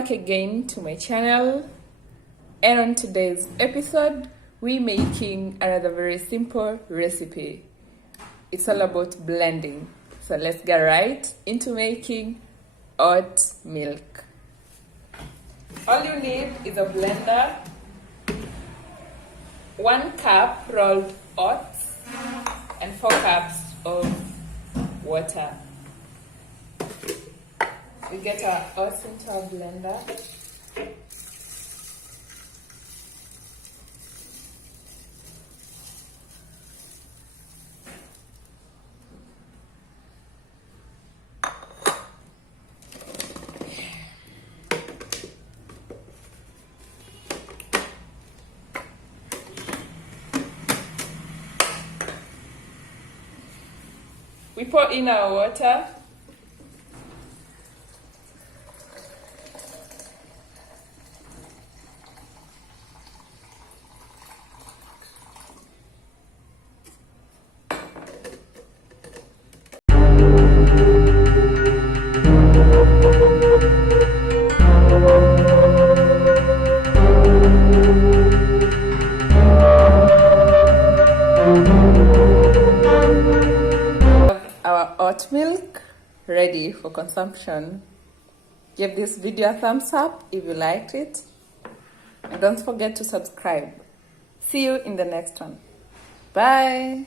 back again to my channel, and on today's episode we're making another very simple recipe. It's all about blending, so let's get right into making oat milk. All you need is a blender, 1 cup rolled oats, and 4 cups of water. We get our oats into our blender. We pour in our water. Our oat milk ready for consumption. Give this video a thumbs up if you liked it, and don't forget to subscribe. See you in the next one. Bye.